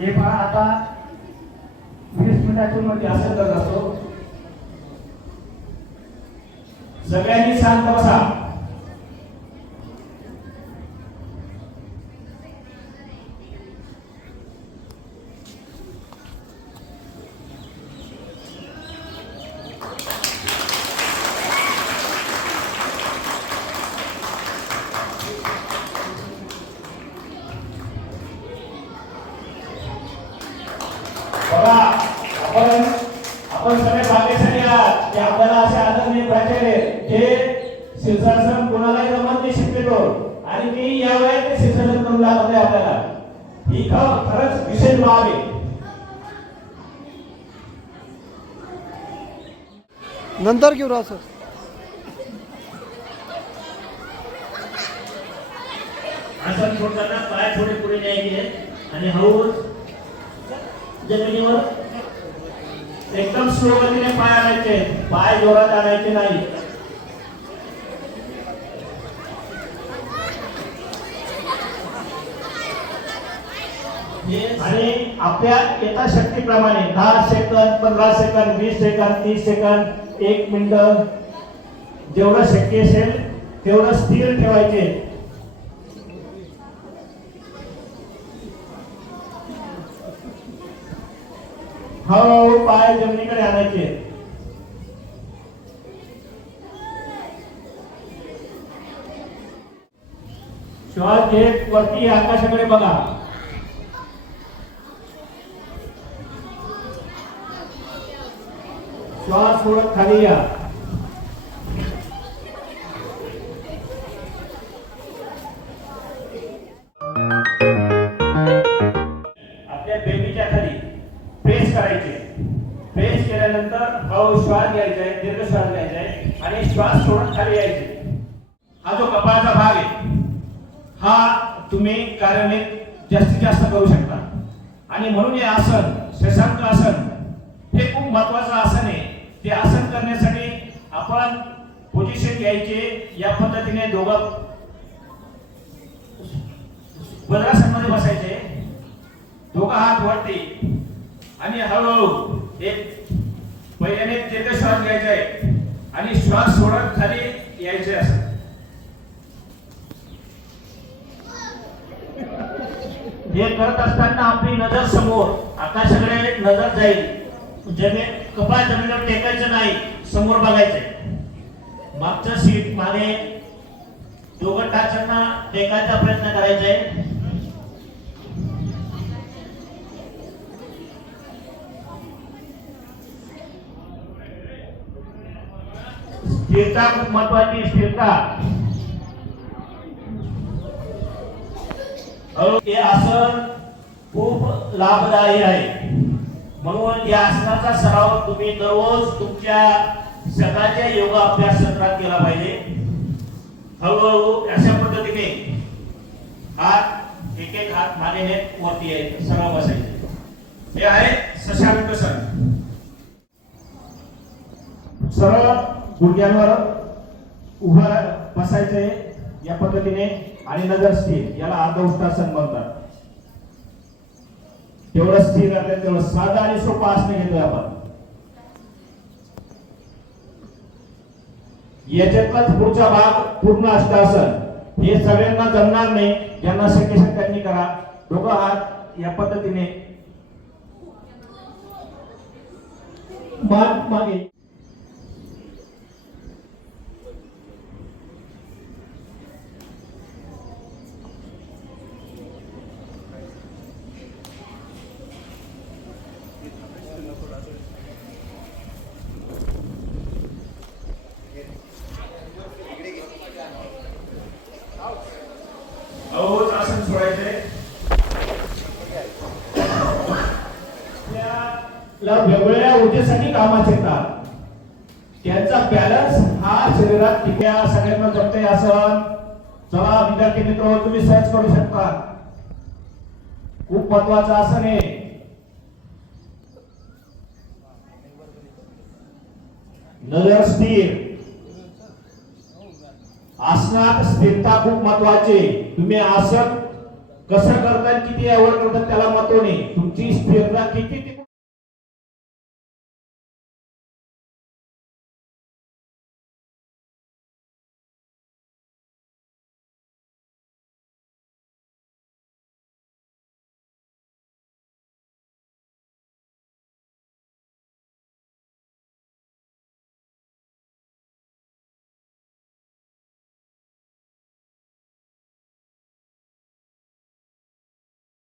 हे पहा आता वीस मिनिटाच्या मध्ये असं करत असतो. सगळ्यांनी शांत बसा. आपण सगळे भाग्यशाली आहात की आपल्याला असे आदरणीय प्राचार्य जे शीर्षासन कोणालाही जमत नाही शक्यतो आणि ते या वयात ते शीर्षासन करून आपल्याला. ही ख- खरंच विशेष बाब आहे. नंतर घेऊ राव सर. आसन सोडताना पाय थोडे पुढे न्यायचे आणि हळूच जमिनीवर एकदम स्लो गतीने पाय आणायचे. पाय जोरात आणायचे नाही. आणि आपल्या यथाशक्तीप्रमाणे दहा सेकंद पंधरा सेकंद वीस सेकंद तीस सेकंद एक मिनिट जेवढं शक्य असेल तेवढं स्थिर ठेवायचे. हळूहळू पाय जमिनीकडे आणायचे. श्वास घेत वरती आकाशाकडे बघा. श्वास सोडत खाली या. प्रेस केल्यानंतर श्वास घ्यायचा आहे दीर्घ श्वास घ्यायचा आहे आणि श्वास सोडून खाली यायचे. हा जो कपाळाचा भाग आहे हा तुम्ही कार्यान्वित जास्तीत जास्त करू शकता. आणि म्हणून हे आसन शशांक आसन हे खूप महत्वाचं आसन आहे. ते आसन करण्यासाठी आपण पोझिशन घ्यायचे या पद्धतीने दोघं वज्रासनमध्ये बसायचे. दोघं हात वरती आणि हळूहळू एक पहिल्याने दीर्घ श्वास घ्यायचा आहे. आणि श्वास सोडत खाली यायचे असं. हे करत असताना आपली नजर समोर आकाशाकडे नजर जाईल. जमीन कपाळ जमिनीवर टेकायचं नाही समोर बघायचंय. मागच्या सीट मागे दोघं टाचांना टेकायचा प्रयत्न करायचा आहे स्थिरता खूप महत्वाची स्थिरता. हे आसन खूप लाभदायी आहे. म्हणून या आसनाचा सराव तुम्ही दररोज तुमच्या सकाळच्या योगा अभ्यास सत्रात केला पाहिजे. हळूहळू अशा पद्धतीने हात एक एक हात माने हे वरती आहे सराव बसायचे. हे आहे शशांकसन सरळ गुडघ्यांवर उभं बसायचंय या पद्धतीने आणि नजर स्थिर याला अर्धउष्टासन म्हणतात. तेवढं स्थिर राहते तेवढं साधा आणि सोपं असणं घेतोय आपण. याच्यातलाच पुढचा भाग पूर्ण अष्टासन हे सगळ्यांना जमणार नाही ज्यांना शक्य त्यांनी करा. दोघं हात या पद्धतीने. मान मागे. आपल्याला वेगवेगळ्या ऊर्जेसाठी कामाचे येतात. त्यांचा बॅलन्स हा शरीरात टिक्या सगळ्यांना जपते असं चला विद्यार्थी मित्र तुम्ही सर्च करू शकता. खूप महत्वाचं आसन आहे नजर स्थिर. आसनात स्थिरता खूप महत्वाची. तुम्ही आसन कसं करताय किती आवड करतात त्याला महत्त्व नाही. तुमची स्थिरता किती